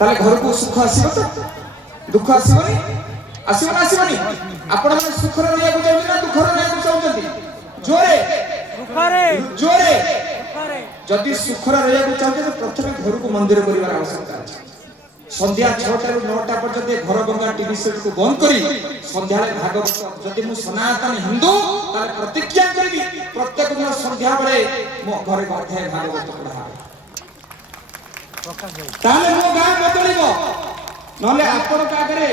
ताले घर को सुख आसीबो तो दुख आसीबोनी आसीबो ना आसीबोनी आपण माने सुख रे रहिया को चाहू ना दुख रे रहिया को चाहूचंती जोरे जोरे जदि सुख रे रहिया को चाहू तो प्रथम घर को मंदिर करिवार आवश्यकता अछि संध्या 6टा रु 9टा पर्यंत घर गंगा टीवी सेट को बंद करी संध्या भागवत जदि मु सनातन हिंदू ताले प्रतिज्ञा करबी प्रत्येक दिन संध्या बेले मो घरे अध्याय भागवत पढ़ा ताले मो गाँ बदलिबो नले आपण कागरे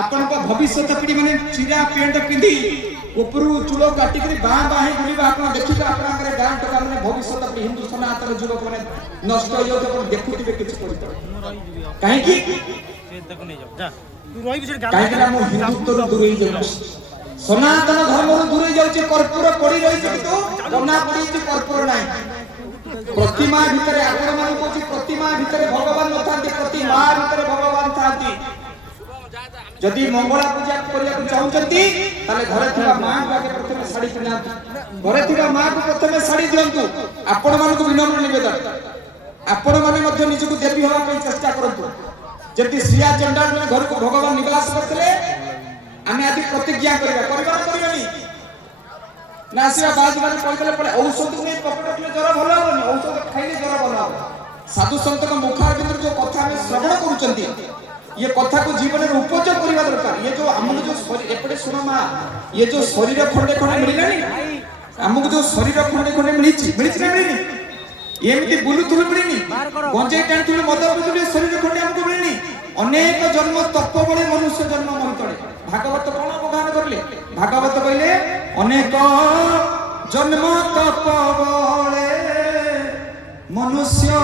आपण को भविष्य पीढ़ी माने चिरा पेंट पिंदी उपरु चूलो काटी करी बाँ बाँ ही बुलिबा आपण देखिबा आपण करे गाँ टका माने भविष्य पीढ़ी हिंदू सनातन युवक माने नष्ट हो जाउ तो देखुतिबे किछ पड़ितो काहे की काहे कि हम हिंदुत्व रो दूर ही जाउ सनातन धर्म रो दूर ही जाउ कर्पूर पड़ी रही किंतु बना पड़ी जे कर्पूर नाही प्रतिमा भितर आपण मान को प्रतिमा भितर भगवान नथांती प्रतिमा भितर भगवान थांती जदि मंगला पूजा करिया को चाहउचंती ताले घरे थिबा मां के प्रथमे साड़ी पिना घरे थिबा मां को प्रथमे साड़ी दियंतु आपण मान को विनम्र निवेदन आपण माने मध्ये निजको देवी होवा ପାଇଁ चेष्टा करंतु जदि सिया चंडाल में घर को भगवान निवास करथले आमे आदि प्रतिज्ञा करबानी ना सिया बाज माने कहले पड़े औषध में पकड़ रखले जरा भलो होनी औषध खाइले जरा भलो हो साधु संत का मुखार बिंदु जो कथा में श्रवण करूचंती ये कथा को जीवन में उपयोग करबा दरकार ये जो हमको जो शरीर एपटे सुनो मां ये जो शरीर खंडे खंडे मिलिलानी हमको जो शरीर खंडे खंडे मिलिछि ना मिलिनी एमती बुलुथुलु मिलिनी गंजे टाणुथुलु मद पिथुलु शरीर खंडे हमको मिलिनी अनेक जन्म तप बळे मनुष्य जन्म महीतळे भागवत कोन अवगाहन करले भागवत कहले अनेक जन्म तप बळे मनुष्य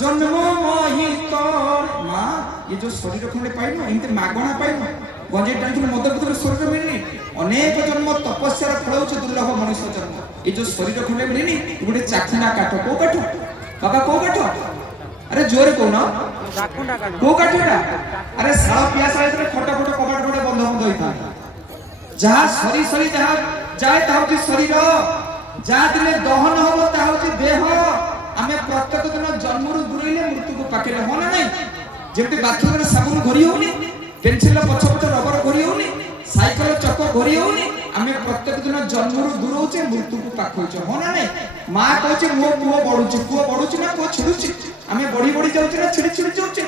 जन्म महीतळे मां ये जो शरीर खंडे पाइनो एमती मागणा पाइनो गंजे टाणुथुलु मद पिथुलु शरीर मिलिनी अनेक जन्म तपस्या फल होछ दुर्लभ मनुष्य जन्म ये जो शरीर खंडे मिलिनी गोटे चाखुंडा काठ को काठ बाबा को काठ अरे जोर को ना चाखुंडा काठ को काठटा अरे साळ पियासा इतरे खट खट कबाट खट बंध बंध होइता जहा सरी सरी जहा जाय ता होची शरीर जा दिले दहन होबो ता होची देह आमे प्रत्येक दिन जन्मरु दुरैले मृत्यु को पाकेले हो ना नहीं जेते बाथरूम रे साबुन घोरी होनी पेंसिल पछ पछ रबर घोरी होनी साइकिल चक घोरी होनी आमे प्रत्येक दिन जन्मरु दूर होचे मृत्यु को पाख होचे हो ना नहीं मां कहचे मो पुओ बढुची ना पुओ छिडुची आमे बढी बढी जाउचे ना छिडी छिडी जाउचे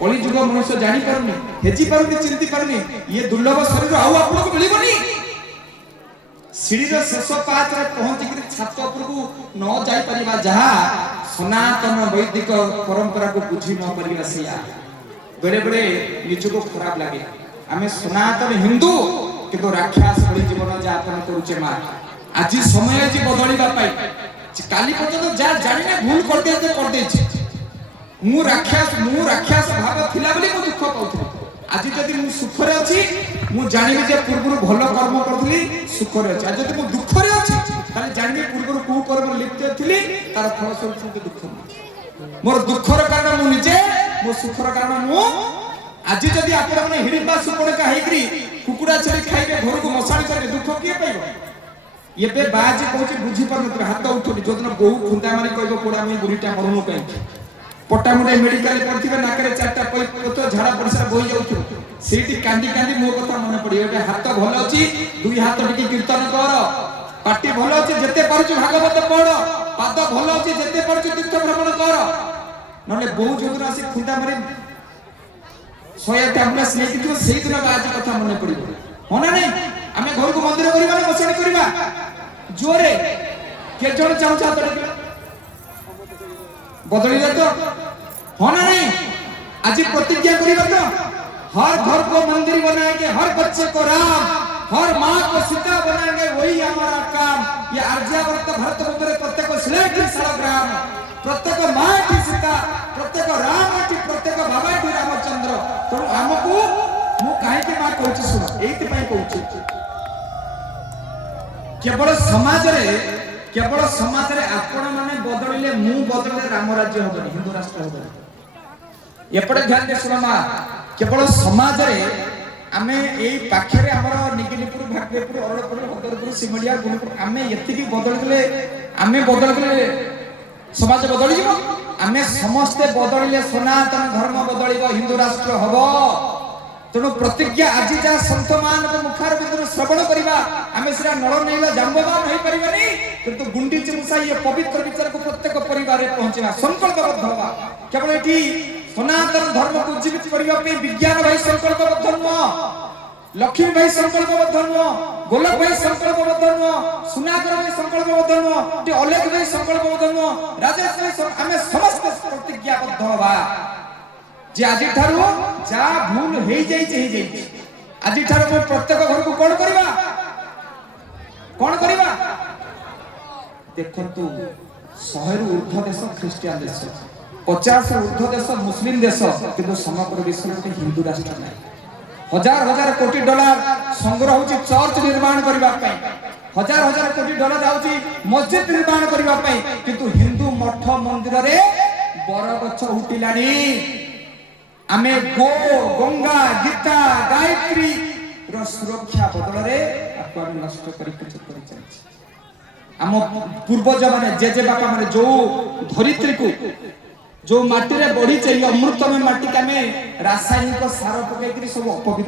कली जुग मनुष्य जानि पारुनी हेजी पारुनी चिंती पारुनी ये दुर्लभ शरीर आउ आपन को मिलिबनी सीढ़ी रो शेष पात रे पहुंची कि छात ऊपर को न जाई परिबा जहा सनातन वैदिक परंपरा को बुझी न परिबा सिया बेले बेले निज को खराब लागे आमे सनातन हिंदू किंतु राक्षस भली जीवन यापन करूचे मां आज समय जी बदलिबा पाई काली पर्यंत जा जानि ने भूल कर देछि मु राक्षस भाव थिला बली मु दुख पाउथि आज जदि मु सुख रे अछि मु जानिबि जे पूर्व भलो कर्म करथली सुख रे अछि आज जदि मु दुख रे अछि ताले जानिबि पूर्व कु कर्म लिप्त थिली तार फल स्वरूप दुख मोर दुखर कारण मु निजे मो सुखर कारण मु आज जदि आपण माने हिडिबा सुपणका हेकरी कुकुडा छेली खाइके घर को मसाणी करे दुख किए पाइबो एबे बाज कहूची बुझी पर हाथ उठुनी जोदन बहु खुंदा माने कहबो कोडा में बुढ़ीटा मरुनो कहीं पट्टा मुंडे मेडिकल करथिबे नाकरे चारटा पतो झाड़ा परिसर बोई जाउथु सेठी कांदी कांदी मो कथा मन पड़ी एबे हाथ भलो अछि दुई हाथ टिके कीर्तन कर पाटी भलो अछि जते परछु भागवत पढ़ पाद भलो अछि जते परछु तीर्थ भ्रमण कर नले बहु जोदन आसी खुंदा मारे 100 एम्बुलेंस नै कितो सेही दिन बाज कथा मन पड़ी होना नहीं आमे घर को मंदिर करिबा ना बसणी करिबा जोरे के जण चाहू चाहत बदली तो होना नहीं आज प्रतिज्ञा करिबा तो हर घर को मंदिर बनाएंगे हर बच्चे को राम हर माँ को सीता बनाएंगे वही हमारा काम ये आर्यावर्त भारत भूमि प्रत्येक स्लेट शालग्राम प्रत्येक माँ की सीता प्रत्येक राम की प्रत्येक बाबा की रामचंद्र तो हमको मु काहे के मां कहूची सुन एति पई कहूची केवल समाज रे आपण माने बदलिले मु बदलिले राम राज्य होबनी हिंदू राष्ट्र होबनी एपटे ध्यान दे सुन मां केवल समाज रे आमे एई पाखरे हमर निगिनीपुर भागदेपुर अरड़पुर हदरपुर सिमलिया गुणपुर आमे एति की बदलिले आमे बदलिले समाज बदली जीवो आमे समस्ते बदलिले सनातन धर्म बदलिब हिंदू राष्ट्र हबो तेणु प्रतिज्ञा आज जा संत मान मुखार भितर श्रवण करवा आम सीधा नल नईला जाम्बवान हो पारे किंतु गुंडीची मूषा ये पवित्र विचार को प्रत्येक परिवार में पहुंचा संकल्पबद्ध हवा केवल ये सनातन धर्म को उज्जीवित करने विज्ञान भाई संकल्पबद्ध नुह लक्ष्मी भाई संकल्पबद्ध नुह गोलक भाई संकल्पबद्ध नुह सुनाकर भाई संकल्पबद्ध नुह अलेख भाई संकल्पबद्ध नुह राजेश भाई आम समस्त प्रतिज्ञाबद्ध हवा जे आज ठारू जा भूल हे जाई आज ठारू प्रत्येक घर को कौन करवा देखंतु 100 रु ऊर्ध्व देश ख्रिस्टियन देश 50 रु ऊर्ध्व देश मुस्लिम देश किंतु समग्र विश्व में हिंदू राष्ट्र नहीं हजार हजार कोटी डॉलर संग्रह होची चर्च निर्माण करबा पई हजार हजार कोटी डॉलर आउची मस्जिद निर्माण करबा पई किंतु हिंदू मठ मंदिर रे बरगछ उटिलानी आमे गो गंगा गीता गायत्री रो सुरक्षा बदल रे आपन नष्ट करी चलछि आम पूर्वज माने जेजे बापा माने जो धरित्री को जो माटी रे बढ़ी चाहिए अमृतमय माटी के आमे रासायनिक सार पकई सब अपवित्र